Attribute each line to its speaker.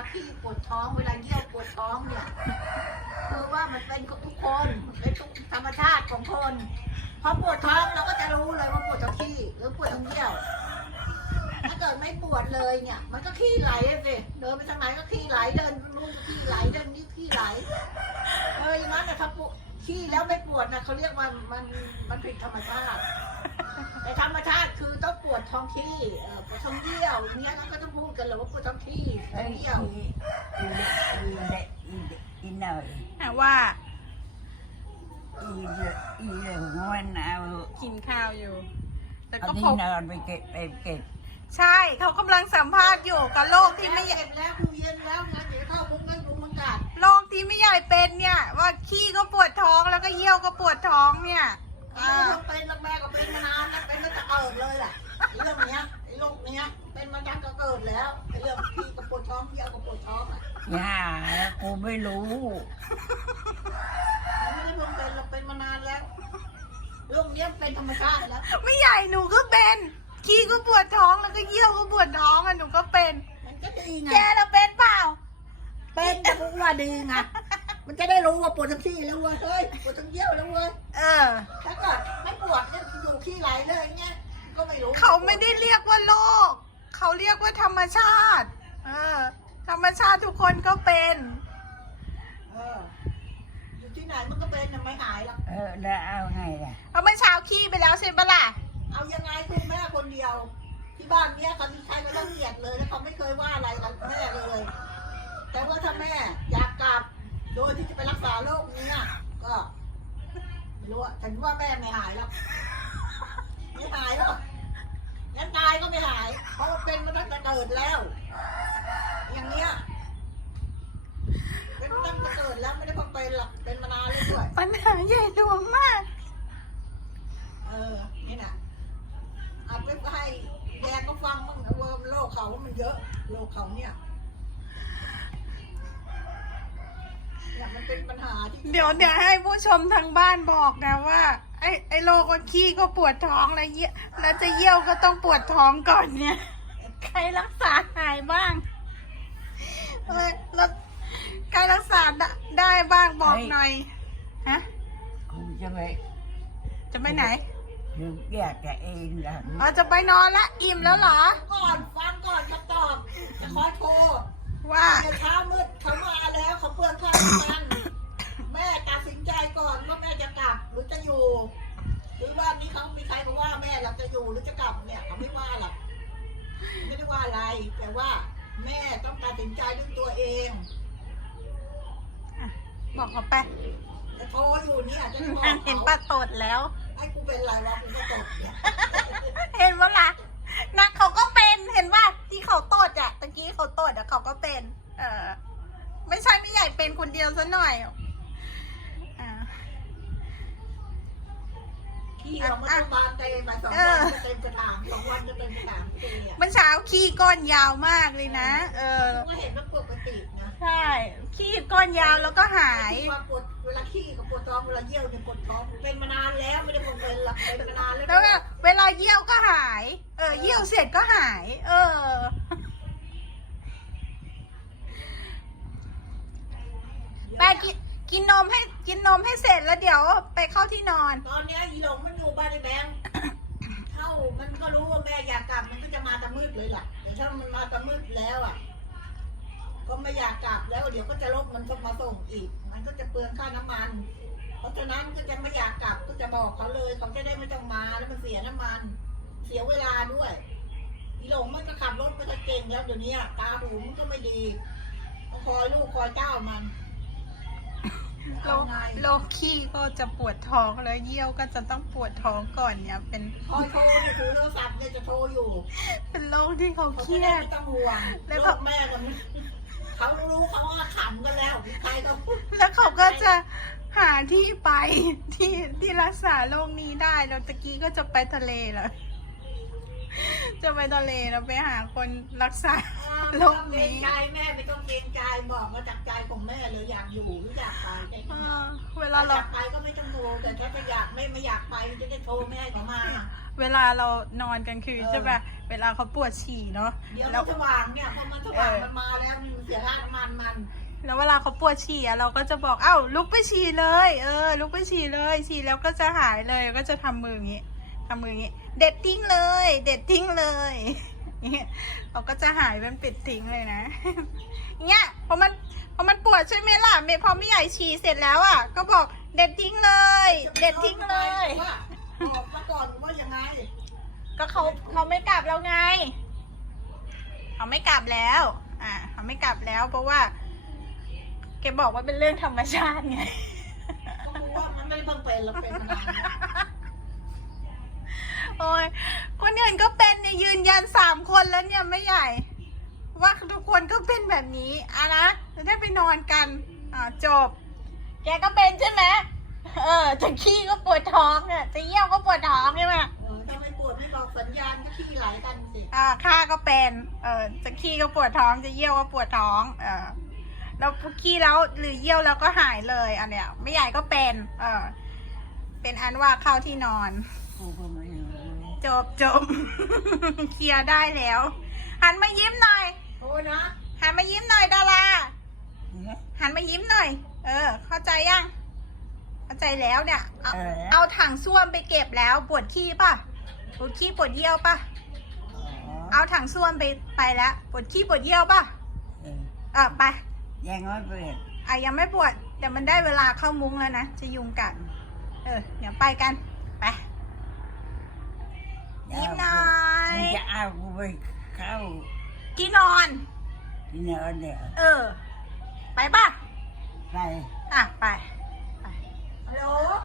Speaker 1: ขี้ปวดท้องเวลาเยี่ยวปวดท้องเนี่ยคือว่ามันเป็นของทุกคนเป็นธรรมชาติของคนพอปวดท้องเราก็จะรู้เลยว่าปวดท้องขี้หรือปวดท้องเยี่ยวถ้าเกิดไม่ปวดเลยเนี่ยมันก็ขี้ไหลสิเดินไปทางไหนก็ขี้ไหลเดินนู่นก็ขี้ไหลเดินนี่ขี้ไหลอย่างนั้นนะถ้าปวดขี้แล้วไม่ปวดนะเขาเรียกว่ามันผิดธรรมชาติแต่ธรรมชาติคือต้องปวดท้องขี้ปวดท้องเยี่ยวอย่างเงี้ยก็ต้องพูดกันเลยว่าปวดท้องขี้ท้องเยี่ยว
Speaker 2: อีหน่อย
Speaker 3: ว่า
Speaker 2: อีเหลืองมันเอา
Speaker 3: กินข้าวอยู่ แต่
Speaker 2: เอา
Speaker 3: ก็
Speaker 2: ที่
Speaker 3: พบ
Speaker 2: นอนไปเก็บ
Speaker 3: ใช่เขากำลังสัมภาษณ์อยู่กับโรคที่ไม่
Speaker 1: เก็บแล้วคือเย็นแล้วนะเดี๋ยวเข้ามุ้งนั่งดูมังกาด
Speaker 3: โรคที่ไม่ใหญ่เป็นเนี่ยว่าขี้ก็ปวดท้องแล้วก็เยี่ยวก็ปวดท้องเนี่ย
Speaker 1: เป็นแล้วแม่ก็เป็นมานานนะเป็นตั้งแต่เกิดเลยแหละเรื่องเนี้ยไอ้โรคเนี้ยเป็นมาตั้งแต่เกิดแล้วไอ้เรื่องขี้กับปวดท้องเยี่ยวกับปวดท้องอ่ะ
Speaker 2: ย่ากูไม่รู้
Speaker 1: ไม่ได้เพิ่งเป็นเราเป็นมานานแล้วเรื่องเนี้ยเป็นธรรมชาติแล้ว
Speaker 3: ไม่ใหญ่หนูก็เป็นขี้ก็ปวดท้องแล้วก็เยี่ยวก็ปวดท้องอ่ะหนูก็เป็น
Speaker 1: มันก็ดีไง
Speaker 3: แกเราเป็นเปล่า
Speaker 1: เป็นแต่พวกว่าดีไงมันจะได้รู้ว่าปวดทั้งขี้แล้วเว้ยเฮ้ยปวดทั้งเยี่ยวแล้วเว้ย ถ้าเกิดไม่ปวดเนี่ยอยู่ขี้ไหลเลยเงี้ยก็ไม่รู้
Speaker 3: เขาไม่ได้เรียกว่าโรคเขาเรียกว่าธรรมชาติธรรมชาติทุกคนก็เป็น
Speaker 1: อยู่ที่ไหนมันก็เป็นไม่หายหรอก
Speaker 2: แล้วเอาไงล่ะ
Speaker 3: เพราะเมื่อเช้าขี้ไปแล้วใช่ปะล่ะ
Speaker 1: เอายังไงคือแม่คนเดียว ที่บ้านเนี้ยเขาใครก็ต้องเกลียดเลยแล้วเขาไม่เคยว่าอะไรกับแม่เลย แต่ว่าถ้าแม่อยากกลับ โดยที่จะไปรักษาโรคนี้ก็ไม่รู้ฉันว่าแม่ไม่หายหรอกไม่หายหรอกงั้นตายก็ไม่หาย เพราะว่าเป็นมาตั้งแต่เกิดแล้ว อย่างเนี้ยเป็นมาตั้งแต่เกิดแล้วไม่ได้เพิ่งเป็นหรอกเป็นมานานเลยด้วย
Speaker 3: ปัญหาใหญ่หลวงมาก
Speaker 1: นี่น่ะอัดไว้ให้แดงก็ฟังบ้างนะว่าโลกเขามันเยอะโลกเขาเนี่ยมันเป็นปัญหาที่
Speaker 3: เดี๋ยวให้ผู้ชมทางบ้านบอกนะว่า ไอ้โรคว่าขี้ก็ปวดท้องแล้วจะเยี่ยวก็ต้องปวดท้องก่อนเนี่ย ใครรักษาหายบ้างแล้วใครรักษาได้บ้างบอกหน่อยฮะ
Speaker 2: กูจะไป
Speaker 3: จะไปไหน
Speaker 2: นึกอยากจะเองล่ะ
Speaker 3: จะไปนอนละอิ่มแล้วเหรอ
Speaker 1: ก่อนฟังก่อนจะตอบจะคอยโทร
Speaker 3: ว่า
Speaker 1: เช้ามืดเขามาแล้วเขาเพื่อนข้างกันแม่ตัดสินใจก่อนว่าแม่จะกลับหรือจะอยู่ หรือว่านี้เขามีใครมาว่าแม่เราจะอยู่หรือจะกลับเนี่ยเขาไม่ว่าหรอกไม่ได้ว่าอะไร แต่ว่าแม่ต้องตัดสินใจด้วยตัวเอง
Speaker 3: บอกเขาไป
Speaker 1: จะโทรอยู่เนี่ยจะโทร
Speaker 3: เห็นป้าตดแล้ว
Speaker 1: ไอ้กูเป็นไรวะกูก็ตดเนี่ย
Speaker 3: เห็นว่าล่ะนะเขาก็เป็นเห็นว่าที่เขาตดอ่ะตะกี้เขาตดอ่ะเขาก็เป็น ไม่ใช่ไม่ใหญ่เป็นคนเดียวซะหน่อย
Speaker 1: ขี้ออกมาต้องบานเต็มมา2 วันจะเต็มกระถาง2 วันจะเต็มกระถางทีเนี่ย
Speaker 3: เมื่อเช้าขี้ก้อนยาวมากเลยนะ
Speaker 1: ก็เห็นว่าปกตินะ
Speaker 3: ใช่ขี้ก้อนยาวแล้วก็หาย
Speaker 1: ว่าปวดเวลาขี้กับปวดท้องเวลาเยี่ยวเนี่ยปวดท้องเป็นมานานแล้วไม่ได้เพิ่งเป็นหรอกเป็นมานานแล้ว
Speaker 3: แล้วก็เวลาเยี่ยวก็หาย เยี่ยวเสร็จก็หาย ไปกินนมให้เสร็จแล้วเดี๋ยวไปเข้าที่นอน
Speaker 1: ตอนนี้อีหลงมันอยู่บ้านในแบงค์เข้ามันก็รู้ว่าแม่อยากกลับมันก็จะมาตะมืดเลยล่ะแต่ถ้ามันมาตะมืดแล้วก็ไม่อยากกลับแล้วเดี๋ยวก็จะลบมันก็มาส่งอีก มันก็จะเปลืองค่าน้ำมัน เพราะฉะนั้นก็จะไม่อยากกลับก็จะบอกเขาเลยเขาจะได้ไม่ต้องมาแล้วมันเสียน้ำมัน เสียเวลาด้วยอีหลงมันก็ขับรถไม่ค่อยเก่งแล้วเดี๋ยวนี้ตาหูมันก็ไม่ดีต้องคอยลูกคอยเจ้ามัน
Speaker 3: โรคขี้ก็จะปวดท้องแล้วเยี่ยวก็จะต้องปวดท้องก่อนเนี่ยเป็น
Speaker 1: คอยโทรเนี่ยถือโทรศัพท์เนี่ยจะโทรอยู่
Speaker 3: เป็นโรคที่เขาเครียด
Speaker 1: ไม่ต้องห่วงแล้วแม่กันเขารู้เขาว่าขำกันแล้วใครก็
Speaker 3: แล้วเขาก็จะหาที่ไปที่รักษาโรคนี้ได้แล้วตะกี้ก็จะไปทะเลเหรอจะไปทะเลเราไปหาคนรักษา
Speaker 1: ไม่
Speaker 3: โร
Speaker 1: ต้อ
Speaker 3: ค
Speaker 1: งเกรง
Speaker 3: นี้
Speaker 1: ใจแม่ไม่ต้องเกรงใจบอกมาจากใจของแม่เลยอยากอยู่หรืออยากไปแค่นี้
Speaker 3: เว
Speaker 1: ถ้า
Speaker 3: ลา
Speaker 1: อ
Speaker 3: เรา
Speaker 1: ยากไปก็ไม่ต้องโทรแต่ถ้าจะอยากไม่อยากไปจะได้โทรแม่เขามา
Speaker 3: เวลาเรานอนกลางคืนใช่ป่ะเวลาเขาปวดฉี่เนาะ
Speaker 1: เดี๋ยว
Speaker 3: แล้
Speaker 1: มัน
Speaker 3: ว
Speaker 1: สว่างเนี่ยพอมันสว่างมันมาแล้วมันเสียราน้ำมัน
Speaker 3: แล้วเวลาเขาปวดฉี่อะเราก็จะบอกเอ้าลุกไปฉี่เลย ลุกไปฉี่เลยฉี่แล้วก็จะหายเลยก็จะทำมืออย่างงี้ทำมืออย่างงี้ เด็ดทิ้งเลย เด็ดทิ้งเลยเนี่ยเขาก็จะหายเป็นปิดทิ้งเลยนะเนี่ยพอมันปวดใช่ไหมล่ะพอไม่ใหญ่ฉี่เสร็จแล้วอ่ะก็บอกเด็ดทิ้งเลย เด็ดทิ้งเลย
Speaker 1: บอกมาก่อนว่ายังไง
Speaker 3: ก็เขาไม่กลับแล้วไงเขาไม่กลับแล้วเขาไม่กลับแล้ว เพราะว่าแกบอกว่าเป็นเรื่องธรรมชาติไง
Speaker 1: ก็รู้ว่ามันไม่ได้เพิ่งเป็นแล้วเป็นมานานแล้ว
Speaker 3: โอ้ยคนอื่นก็เป็นเนี่ยยืนยัน3 คนแล้วเนี่ยไม่ใหญ่ ว่าทุกคนก็เป็นแบบนี้นะจะได้ไปนอนกันจบ แกก็เป็นใช่ไหมจะขี้ก็ปวดท้องเนี่ยจะเยี่ยวก็ปวดท้องใช่ไหม
Speaker 1: ถ้าไม่ปวดไม่บอกสัญญาณก็ขี้ไหลกันสิ
Speaker 3: ข้าก็เป็นจะขี้ก็ปวดท้องจะเยี่ยวก็ปวดท้องแล้วขี้แล้วหรือเยี่ยวแล้วก็หายเลยอันเนี้ยไม่ใหญ่ก็เป็นเป็นอันว่าเข้าที่นอน
Speaker 2: กูก็ไม่รู้
Speaker 3: จบ เคลียร์ได้แล้ว หันมายิ้มหน่อย
Speaker 1: โทรนะ
Speaker 3: หันมายิ้มหน่อยดารา
Speaker 2: เนี่ย
Speaker 3: หันมายิ้มหน่อย เข้าใจยังเข้าใจแล้วเนี่ยเอาถังส้วมไปเก็บแล้วปวดขี้ป่ะปวดขี้ปวดเยี่ยวป่ะเอาถังส้วมไปแล้วปวดขี้ปวดเยี่ยวป่ะไป
Speaker 2: ยังไม่เปิด
Speaker 3: ยังไม่ปวดแต่มันได้เวลาเข้ามุ้งแล้วนะจะยุงกัดเดี๋ยวไปกันไปยิ้มหน่อย
Speaker 2: มึงจะเอากูไปเข้า
Speaker 3: ที่นอน
Speaker 2: ที่นอนเนี่ย
Speaker 3: ไปป่ะ
Speaker 2: ไป
Speaker 3: ไป
Speaker 1: ฮัลโหล